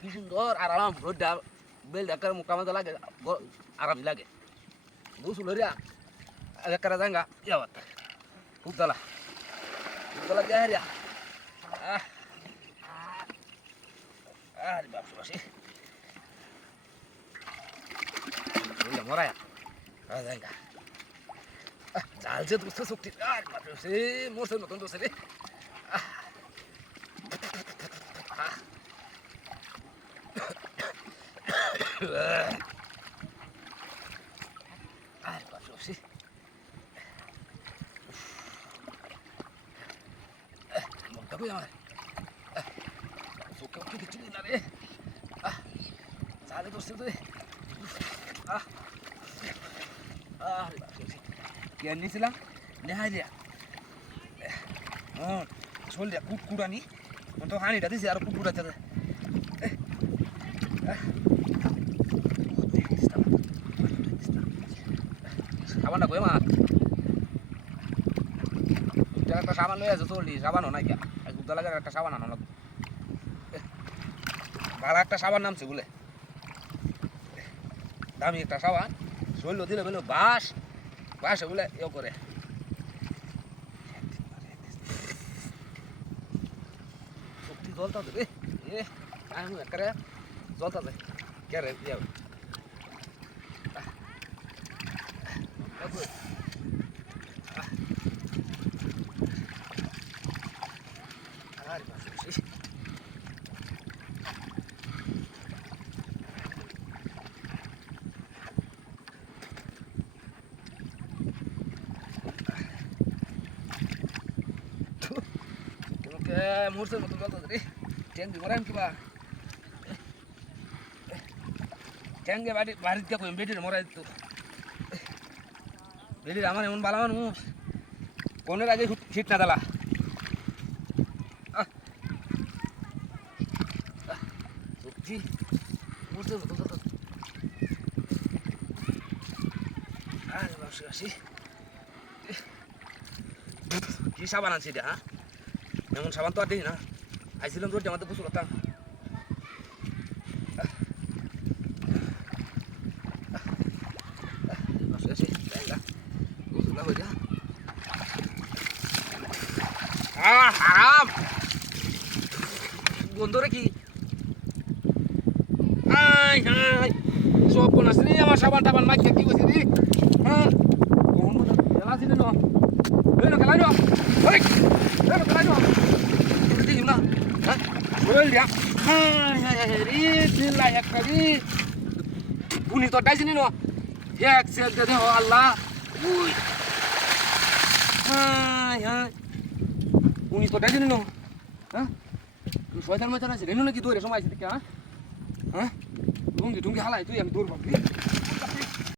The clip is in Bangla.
কি সুন্দর আরাম রোডটা বেল ডাক্তার মোটামুটি লাগে আরাম লাগে বুঝলো রিয়া একটা জাঙ্গা যাওয়ার উদ্দলা উদ্দলা যায় রিয়া আরে বাপরে বাসি মরায়া জাঙ্গা জালছে দুস্থ শক্তি আর বাপরে সে মোরসের মতন দোষে রে আর বাপরে বাসি মনটা কই আমার চোখে মুখে কিছু না রে জালে দোষে তো আরে বাপরে বাসি কি আনিছিলাম নেহাই দিয়া শোল দিয়া কুটকুটানি তো হানিটা দিছি আর কুটকুটাতে সাবানটা কই মার একটা সাবান লয়ে আছে চল্লি সাবানও নাই গিয়া দুধ লাগে একটা সাবান আনো লাগবে ভালো একটা সাবান নামছে বলে দামি একটা সাবান শৈল দিলে বলে বাস বাসে বলে ইয়ে করে শক্তি জলটা দেবে এ আমি একটা জলটা দেয় কে রে ইয়ে মোরসের মতো জলটা রে ট্যাঙ্কি মরান কিবা ট্যাঙ্কে বাড়িতে কই বেটির মরাই তো বেটির আমার এমন বালা মানুষ কোনের আগে ফিট না দালা সত্যি মোরসের মতো জলটা আরে বাসি বাসি কি সাবান আনছি এটা হ্যাঁ এমন সাবান তো আর দিই না আইছিলাম তোর জামাতে বসে করতাম হারাম বন্ধুরে কি সব কোন আসছে আমার সাবান টাবান মাইকে কি কইছি রে হ্যাঁ কোন মতো খেলা ছিল না এই না খেলা না ওই এই না খেলা না দিই না হ্যাঁ বল দিয়া রে দিলা একটা রে উনি তো ডাইছিনি না এক sell they O Allah we হ্যাঁ উনি তো ডাইছিনি না হ্যাঁ তুই শয়তান ময়তান আছে রেনো নাকি তোর সময় আছে হ্যাঁ হ্যাঁ ডুঙ্গি হালাই তুই আমি দৌড় ভাবলি